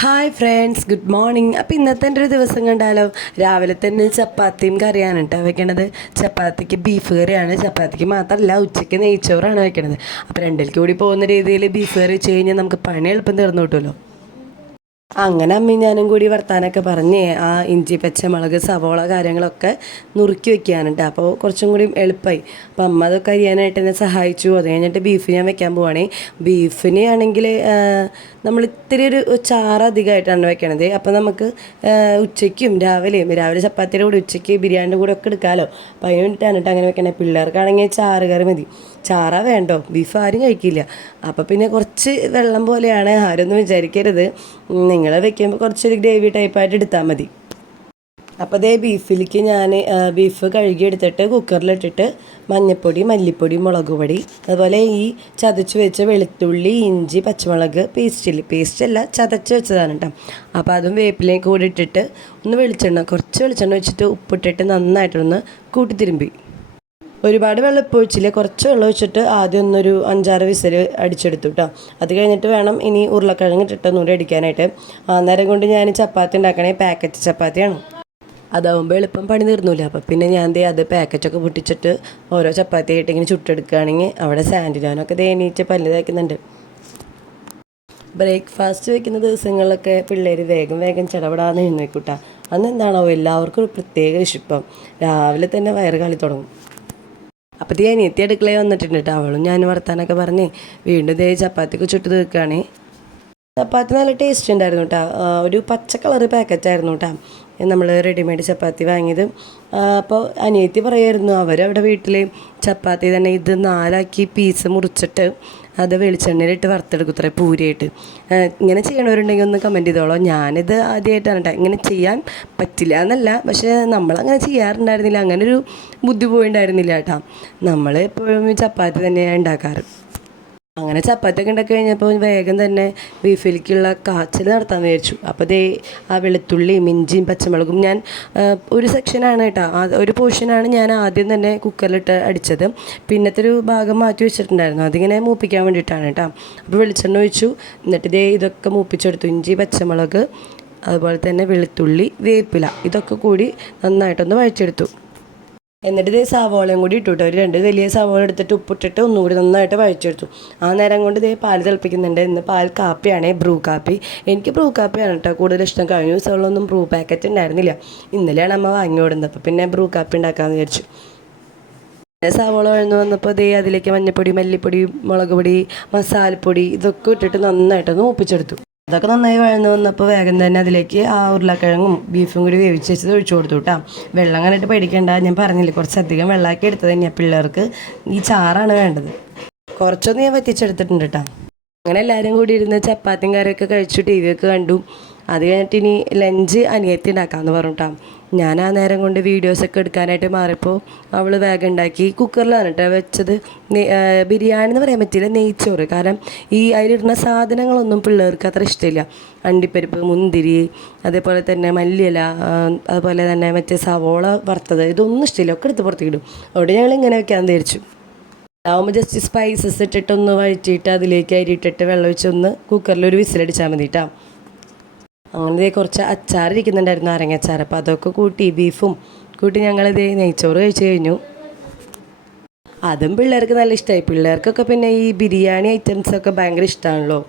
Hi friends, good morning. അപ്പോൾ ഇന്നത്തെ എൻ്റെ ഒരു ദിവസം കണ്ടാലോ. രാവിലെ തന്നെ ചപ്പാത്തിയും കറിയാണ് കേട്ടോ വെക്കണത്. ചപ്പാത്തിക്ക് ബീഫ് കറിയാണ്. ചപ്പാത്തിക്ക് മാത്രമല്ല, ഉച്ചയ്ക്ക് നെയ്ച്ചോറാണ് വെക്കണത്. അപ്പോൾ രണ്ടിലേക്ക് കൂടി പോകുന്ന രീതിയിൽ ബീഫ് കറി വെച്ച് കഴിഞ്ഞാൽ നമുക്ക് പണി എളുപ്പം തീർന്നു കിട്ടുമല്ലോ. അങ്ങനെ അമ്മയും ഞാനും കൂടി വർത്താനൊക്കെ പറഞ്ഞ് ആ ഇഞ്ചി പച്ചമുളക് സവോള കാര്യങ്ങളൊക്കെ നുറുക്കി വെക്കുകയാണ് കേട്ടോ. അപ്പോൾ കുറച്ചും കൂടി എളുപ്പമായി. അപ്പം അമ്മ അതൊക്കെ അരിയാനായിട്ട് എന്നെ സഹായിച്ചു. അത് കഴിഞ്ഞിട്ട് ബീഫ് ഞാൻ വെക്കാൻ പോവുകയാണേ. ബീഫിന് ആണെങ്കിൽ നമ്മൾ ഇത്തിരി ഒരു ചാറ് അധികമായിട്ടാണ് വെക്കണത്. അപ്പോൾ നമുക്ക് ഉച്ചയ്ക്കും രാവിലെ ചപ്പാത്തിയുടെ കൂടെ ഉച്ചയ്ക്ക് ബിരിയാണിയുടെ കൂടെ ഒക്കെ എടുക്കാമല്ലോ. അപ്പോൾ അതിന് വേണ്ടിയിട്ടാണ് കേട്ടോ അങ്ങനെ വെക്കണേ. പിള്ളേർക്കാണെങ്കിൽ ചാറ് കറി മതി. ചാറ വേണ്ടോ, ബീഫ് ആരും കഴിക്കില്ല. അപ്പോൾ പിന്നെ കുറച്ച് വെള്ളം പോലെയാണ്, ആരൊന്നും വിചാരിക്കരുത്. നിങ്ങൾ വെക്കുമ്പോൾ കുറച്ചൊരു ഗ്രേവി ടൈപ്പായിട്ട് എടുത്താൽ മതി. അപ്പോൾ അതേ ബീഫിലേക്ക് ഞാൻ ബീഫ് കഴുകി എടുത്തിട്ട് കുക്കറിലിട്ടിട്ട് മഞ്ഞൾപ്പൊടി, മല്ലിപ്പൊടി, മുളക് പൊടി, അതുപോലെ ഈ ചതച്ച് വെച്ച വെളുത്തുള്ളി, ഇഞ്ചി, പച്ചമുളക് പേസ്റ്റല്ല ചതച്ച് വെച്ചതാണ് കേട്ടോ. അപ്പോൾ അതും വേപ്പിലേക്ക് കൂടി ഇട്ടിട്ട് കുറച്ച് വെളിച്ചെണ്ണ വെച്ചിട്ട് ഉപ്പിട്ടിട്ട് നന്നായിട്ടൊന്ന് കൂട്ടിത്തിരുമ്പി. ഒരുപാട് വെള്ളം ഇപ്പോൾ ഒഴിച്ചില്ല, കുറച്ച് വെള്ളം ഒഴിച്ചിട്ട് ആദ്യം ഒന്നൊരു 5-6 വിസിൽ അടിച്ചെടുത്തു കേട്ടോ. അത് കഴിഞ്ഞിട്ട് വേണം ഇനി ഉരുളക്കിഴങ്ങ് ഇട്ടിട്ടൊന്നുകൂടി അടിക്കാനായിട്ട്. അന്നേരം കൊണ്ട് ഞാൻ ചപ്പാത്തി ഉണ്ടാക്കണേ പാക്കറ്റ് ചപ്പാത്തിയാണ്. അതാവുമ്പോൾ എളുപ്പം പണി തീർന്നില്ല. അപ്പം പിന്നെ ഞാൻ അത് പാക്കറ്റൊക്കെ പൊട്ടിച്ചിട്ട് ഓരോ ചപ്പാത്തി ആയിട്ട് ഇങ്ങനെ ചുട്ടെടുക്കുകയാണെങ്കിൽ അവിടെ സാൻഡിനാനൊക്കെ എണീറ്റ് പല്ല് തേക്കുന്നുണ്ട്. ബ്രേക്ക്ഫാസ്റ്റ് വയ്ക്കുന്ന ദിവസങ്ങളിലൊക്കെ പിള്ളേർ വേഗം ചടപടാന്ന് എഴുന്നേക്കൂട്ടാ. അന്ന് എന്താണോ എല്ലാവർക്കും ഒരു പ്രത്യേക വിശപ്പം. രാവിലെ തന്നെ വയറ് കളി തുടങ്ങും. അപ്പോൾ അനിയത്തി അടുക്കളയിൽ വന്നിട്ടുണ്ട് കേട്ടോ. അവളും ഞാൻ വർത്താനൊക്കെ പറഞ്ഞ് വീണ്ടും ചപ്പാത്തിക്ക് ചുട്ട് തീർക്കുകയാണേ. ചപ്പാത്തി നല്ല ടേസ്റ്റ് ഉണ്ടായിരുന്നു കേട്ടോ. ഒരു പച്ച കളറ് പാക്കറ്റായിരുന്നു കേട്ടോ നമ്മൾ റെഡിമെയ്ഡ് ചപ്പാത്തി വാങ്ങിയത്. അപ്പോൾ അനിയത്തി പറയായിരുന്നു അവരവിടെ വീട്ടിൽ ചപ്പാത്തി തന്നെ ഇത് 4 പീസ് മുറിച്ചിട്ട് അത് വെളിച്ചെണ്ണയിലിട്ട് വറുത്തെടുക്കും ഇത്രയും പൂരിയായിട്ട്. ഇങ്ങനെ ചെയ്യണവരുണ്ടെങ്കിൽ ഒന്ന് കമൻറ്റ് ചെയ്തോളൂ. ഞാനിത് ആദ്യമായിട്ടാണ് കേട്ടോ. ഇങ്ങനെ ചെയ്യാൻ പറ്റില്ല എന്നല്ല, പക്ഷേ നമ്മളങ്ങനെ ചെയ്യാറുണ്ടായിരുന്നില്ല, അങ്ങനെ ഒരു ബുദ്ധി പോയിണ്ടായിരുന്നില്ല കേട്ടോ. നമ്മൾ എപ്പോഴും ചപ്പാത്തി തന്നെയാണ് ഉണ്ടാക്കാറ്. അങ്ങനെ ചപ്പാത്തിയൊക്കെ ഉണ്ടാക്കി കഴിഞ്ഞപ്പോൾ വേഗം തന്നെ ബീഫിലേക്കുള്ള കാച്ചൽ നടത്താൻ വിചാരിച്ചു. അപ്പോൾ ആ വെളുത്തുള്ളിയും ഇഞ്ചിയും പച്ചമുളകും ഞാൻ ഒരു സെക്ഷനാണ് കേട്ടോ, ഒരു പോർഷനാണ് ഞാൻ ആദ്യം തന്നെ കുക്കറിലിട്ട് അടിച്ചത്. പിന്നത്തെ ഒരു ഭാഗം മാറ്റി വെച്ചിട്ടുണ്ടായിരുന്നു, അതിങ്ങനെ മൂപ്പിക്കാൻ വേണ്ടിയിട്ടാണ് കേട്ടോ. അപ്പോൾ വെളിച്ചെണ്ണ ഒഴിച്ചു. എന്നിട്ട് ഇതൊക്കെ മൂപ്പിച്ചെടുത്തു. ഇഞ്ചി, പച്ചമുളക്, അതുപോലെ തന്നെ വെളുത്തുള്ളി, വേപ്പില, ഇതൊക്കെ കൂടി നന്നായിട്ടൊന്ന് വഴച്ചെടുത്തു. എന്നിട്ട് സവോളയും കൂടി ഇട്ടു. ഒരു 2 വലിയ സവോള എടുത്തിട്ട് ഉപ്പിട്ടിട്ട് ഒന്നുകൂടി നന്നായിട്ട് വഴിച്ചെടുത്തു. ആ നേരം കൊണ്ട് പാൽ തിളപ്പിക്കുന്നുണ്ട്. ഇന്ന് പാൽ കാപ്പിയാണേ, ബ്രൂ കാപ്പി. എനിക്ക് ബ്രൂ കാപ്പിയാണ് കേട്ടോ കൂടുതൽ ഇഷ്ടം. കഴിഞ്ഞ ദിവസങ്ങളിലൊന്നും ബ്രൂ പാക്കറ്റ് ഉണ്ടായിരുന്നില്ല, ഇന്നലെയാണ് അമ്മ വാങ്ങി കൊടുക്കുന്നത്. അപ്പോൾ പിന്നെ ബ്രൂ കാപ്പി ഉണ്ടാക്കാമെന്ന് വിചാരിച്ചു. സവോള വഴന്നു വന്നപ്പോൾ അതിലേക്ക് മഞ്ഞൾപ്പൊടി, മല്ലിപ്പൊടി, മുളക് പൊടി, മസാലപ്പൊടി ഇതൊക്കെ ഇട്ടിട്ട് നന്നായിട്ടൊന്ന് മൂപ്പിച്ചെടുത്തു. അതൊക്കെ നന്നായി വഴന്നു വന്നപ്പോൾ വേഗം തന്നെ അതിലേക്ക് ആ ഉരുളക്കിഴങ്ങും ബീഫും കൂടി വേവിച്ച് വെച്ചത് ഒഴിച്ചു കൊടുത്തു കേട്ടോ. വെള്ളം കണ്ടിട്ട് പേടിക്കേണ്ട, ഞാൻ പറഞ്ഞില്ലേ കുറച്ചധികം വെള്ളമാക്കി എടുത്തത് തന്നെയാണ്. പിള്ളേർക്ക് ഈ ചാറാണ് വേണ്ടത്. കുറച്ചൊന്ന് ഞാൻ വറ്റിച്ചെടുത്തിട്ടുണ്ട് കേട്ടോ. അങ്ങനെ എല്ലാവരും കൂടി ഇരുന്ന് ചപ്പാത്തിയും കറിയൊക്കെ കഴിച്ചു ടി വി ഒക്കെ കണ്ടു. അത് കഴിഞ്ഞിട്ട് ഇനി ലഞ്ച് അനിയത്തി ഉണ്ടാക്കാമെന്ന് പറഞ്ഞു കേട്ടോ. ഞാൻ ആ നേരം കൊണ്ട് വീഡിയോസൊക്കെ എടുക്കാനായിട്ട് മാറിയപ്പോൾ അവൾ വേഗം ഉണ്ടാക്കി. കുക്കറിലാണ് കേട്ടോ വെച്ചത്. ബിരിയാണി എന്ന് പറയാൻ പറ്റില്ല, നെയ്ച്ചോറ്. കാരണം ഈ അതിലിടുന്ന സാധനങ്ങളൊന്നും പിള്ളേർക്ക് അത്ര ഇഷ്ടമില്ല. അണ്ടിപ്പരിപ്പ്, മുന്തിരി, അതേപോലെ തന്നെ മല്ലിയില, അതുപോലെ തന്നെ മറ്റേ സവോള വറുത്തത്, ഇതൊന്നും ഇഷ്ടമില്ല, ഒക്കെ എടുത്ത് പുറത്തേക്കിടും. അവിടെ ഞങ്ങൾ ഇങ്ങനെ വെക്കാമെന്ന് വിചാരിച്ചു. ആവുമ്പോൾ ജസ്റ്റ് സ്പൈസസ് ഇട്ടിട്ടൊന്ന് വഴറ്റിയിട്ട് അതിലേക്ക് അരിയിട്ടിട്ട് വെള്ളം ഒഴിച്ചൊന്ന് കുക്കറിൽ ഒരു വിസിലടിച്ചാൽ മതി കേട്ടോ. അങ്ങനെ കുറച്ച് അച്ചാർ ഇരിക്കുന്നുണ്ടായിരുന്നു, നാരങ്ങാച്ചാർ. അപ്പോൾ അതൊക്കെ കൂട്ടി ബീഫും കൂട്ടി ഞങ്ങളിത് നെയ്ച്ചോറ് കഴിച്ച് കഴിഞ്ഞു. അതും പിള്ളേർക്ക് നല്ല ഇഷ്ടമായി. പിള്ളേർക്കൊക്കെ പിന്നെ ഈ ബിരിയാണി ഐറ്റംസൊക്കെ ഭയങ്കര ഇഷ്ടമാണല്ലോ.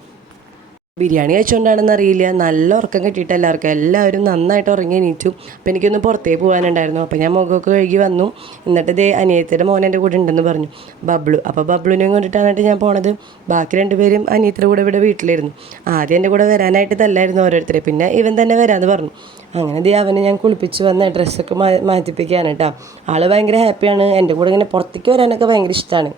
ബിരിയാണി കഴിച്ചുകൊണ്ടാണെന്ന് അറിയില്ല, നല്ല ഉറക്കം കിട്ടിയിട്ട് എല്ലാവരും നന്നായിട്ട് ഉറങ്ങി എണീറ്റു. അപ്പോൾ എനിക്കൊന്ന് പുറത്തേക്ക് പോകാനുണ്ടായിരുന്നു. അപ്പോൾ ഞാൻ മുഖമൊക്കെ കഴുകി വന്നു. എന്നിട്ട് അനിയത്തിയുടെ മോൻ എൻ്റെ കൂടെ ഉണ്ടെന്ന് പറഞ്ഞു, ബബ്ലു. അപ്പോൾ ബബ്ലുവിനെയും കൊണ്ടിട്ടാണ് ഞാൻ പോണത്. ബാക്കി 2 പേരും അനിയത്തിയുടെ കൂടെ ഇവിടെ വീട്ടിലായിരുന്നു. ആദ്യം എൻ്റെ കൂടെ വരാനായിട്ട് തല്ലായിരുന്നു ഓരോരുത്തരെ, പിന്നെ ഇവൻ തന്നെ വരാമെന്ന് പറഞ്ഞു. അങ്ങനെ അവനെ ഞാൻ കുളിപ്പിച്ച് വന്ന് ഡ്രസ്സൊക്കെ മാറ്റിപ്പിക്കുകയാണ് കേട്ടോ. ആൾ ഭയങ്കര ഹാപ്പിയാണ്. എൻ്റെ കൂടെ ഇങ്ങനെ പുറത്തേക്ക് വരാനൊക്കെ ഭയങ്കര ഇഷ്ടമാണ്.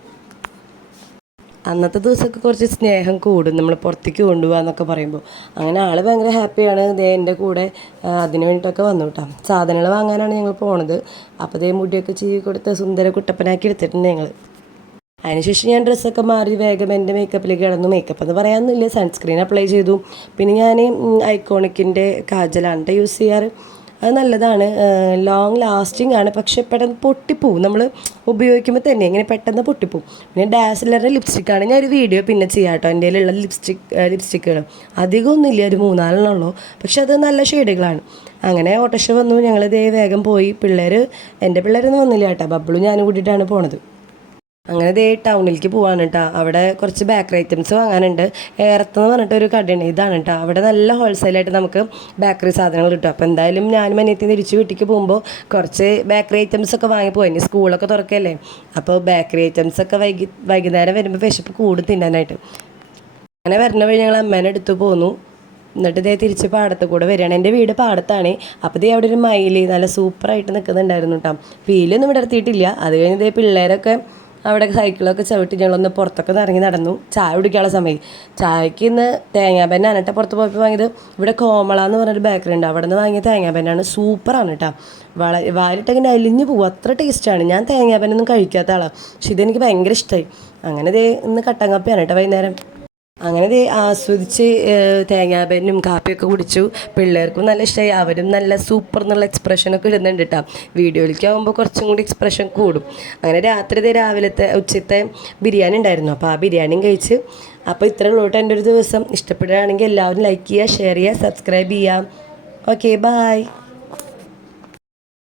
അന്നത്തെ ദിവസമൊക്കെ കുറച്ച് സ്നേഹം കൂടും നമ്മൾ പുറത്തേക്ക് കൊണ്ടുപോകാന്നൊക്കെ പറയുമ്പോൾ. അങ്ങനെ ആൾ ഭയങ്കര ഹാപ്പിയാണ്. എൻ്റെ കൂടെ അതിന് വേണ്ടിയിട്ടൊക്കെ വന്നു കേട്ടോ. സാധനങ്ങൾ വാങ്ങാനാണ് ഞങ്ങൾ പോണത്. അപ്പോൾ മുടിയൊക്കെ ചീവി കൊടുത്ത് സുന്ദര കുട്ടപ്പനാക്കി എടുത്തിട്ടുണ്ട് ഞങ്ങൾ. അതിനുശേഷം ഞാൻ ഡ്രസ്സൊക്കെ മാറി വേഗം എൻ്റെ മേക്കപ്പിലേക്ക് കിടന്നു. മേക്കപ്പ് എന്ന് പറയാനൊന്നുമില്ല, സൺസ്ക്രീൻ അപ്ലൈ ചെയ്തു. പിന്നെ ഞാൻ ഐക്കോണിക്കിൻ്റെ കാജലാണ് യൂസ് ചെയ്യാറ്. അത് നല്ലതാണ്, ലോങ് ലാസ്റ്റിംഗ് ആണ്. പക്ഷെ പെട്ടെന്ന് പൊട്ടിപ്പോവും നമ്മൾ ഉപയോഗിക്കുമ്പോൾ തന്നെ ഇങ്ങനെ പെട്ടെന്ന് പൊട്ടിപ്പോവും. പിന്നെ ഡാസിലറിൻ്റെ ലിപ്സ്റ്റിക്കാണ്, ഞാൻ ഒരു വീഡിയോ പിന്നെ ചെയ്യാം കേട്ടോ. എൻ്റെ കയ്യിലുള്ള ലിപ്സ്റ്റിക്കുകൾ അധികമൊന്നുമില്ല, ഒരു 3-4 ഉള്ളൂ. പക്ഷെ അത് നല്ല ഷെയ്ഡുകളാണ്. അങ്ങനെ ഓട്ടോറിക്ഷ വന്നു, ഞങ്ങളിതേ വേഗം പോയി. എൻ്റെ പിള്ളേരൊന്നും വന്നില്ല കേട്ടോ, ബബ്ബിളും ഞാനും കൂട്ടിയിട്ടാണ് പോണത്. അങ്ങനെ ദേ ടൗണിലേക്ക് പോവാണ് കേട്ടോ. അവിടെ കുറച്ച് ബേക്കറി ഐറ്റംസ് വാങ്ങാനുണ്ട്. ഏറത്തെന്ന് പറഞ്ഞിട്ട് ഒരു കടയുണ്ട്, ഇതാണ് കേട്ടോ. അവിടെ നല്ല ഹോൾസെയിലായിട്ട് നമുക്ക് ബേക്കറി സാധനങ്ങൾ കിട്ടും. അപ്പോൾ എന്തായാലും ഞാനും അനിയത്തി തിരിച്ച് വീട്ടിലേക്ക് പോകുമ്പോൾ കുറച്ച് ബേക്കറി ഐറ്റംസ് ഒക്കെ വാങ്ങിപ്പോയി. ഇനി സ്കൂളൊക്കെ തുറക്കല്ലേ, അപ്പോൾ ബേക്കറി ഐറ്റംസൊക്കെ വൈകുന്നേരം വരുമ്പോൾ വിശപ്പ് കൂടും തിന്നാനായിട്ട്. അങ്ങനെ വരുന്ന വഴി ഞങ്ങൾ അമ്മേനെ എടുത്തു പോന്നു. എന്നിട്ട് ഇതേ തിരിച്ച് പാടത്ത് കൂടെ വരികയാണ്. എൻ്റെ വീട് പാടത്താണ്. അപ്പോൾ ഇതേ അവിടെ ഒരു മയിൽ നല്ല സൂപ്പറായിട്ട് നിൽക്കുന്നുണ്ടായിരുന്നു കേട്ടോ. വീലൊന്നും ഇവിടെ എത്തിയിട്ടില്ല. അത് കഴിഞ്ഞ് ഇതേ പിള്ളേരൊക്കെ അവിടെ സൈക്കിളൊക്കെ ചവിട്ടി ഞങ്ങളൊന്ന് പുറത്തൊക്കെ ഇറങ്ങി നടന്നു. ചായ കുടിക്കാനുള്ള സമയം. ചായക്ക് ഇന്ന് തേങ്ങാബെന്നാണ് കേട്ടോ. പുറത്ത് പോയപ്പോൾ വാങ്ങിയത്. ഇവിടെ കോമള എന്ന് പറഞ്ഞൊരു ബേക്കറി ഉണ്ട്, അവിടെ നിന്ന് വാങ്ങിയ തേങ്ങാബെന്നാണ്. സൂപ്പറാണ് കേട്ടോ. വാലിട്ടങ്ങനെ അലിഞ്ഞു പോകും, അത്ര ടേസ്റ്റാണ്. ഞാൻ തേങ്ങാബെന്നൊന്നും കഴിക്കാത്ത ആളാണ്, പക്ഷെ ഇതെനിക്ക് ഭയങ്കര ഇഷ്ടമായി. അങ്ങനെ ഇതേ ഇന്ന് കട്ടൻ കാപ്പിയാണ് കേട്ടോ വൈകുന്നേരം. അങ്ങനെ ഇത് ആസ്വദിച്ച് തേങ്ങാബെന്നും കാപ്പിയൊക്കെ കുടിച്ചു. പിള്ളേർക്കും നല്ല ഇഷ്ടമായി, അവരും നല്ല സൂപ്പർ എന്നുള്ള എക്സ്പ്രഷനൊക്കെ ഇടുന്നുണ്ട് കേട്ടോ. വീഡിയോയിലേക്ക് ആകുമ്പോൾ കുറച്ചും കൂടി എക്സ്പ്രഷൻ കൂടും. അങ്ങനെ രാത്രി രാവിലത്തെ ഉച്ചത്തെ ബിരിയാണി ഉണ്ടായിരുന്നു, അപ്പോൾ ആ ബിരിയാണിയും കഴിച്ച്. അപ്പോൾ ഇത്ര ഉള്ളൂട്ട് എൻ്റെ ഒരു ദിവസം. ഇഷ്ടപ്പെടുകയാണെങ്കിൽ എല്ലാവരും ലൈക്ക് ചെയ്യുക, ഷെയർ ചെയ്യുക, സബ്സ്ക്രൈബ് ചെയ്യുക. Okay, by.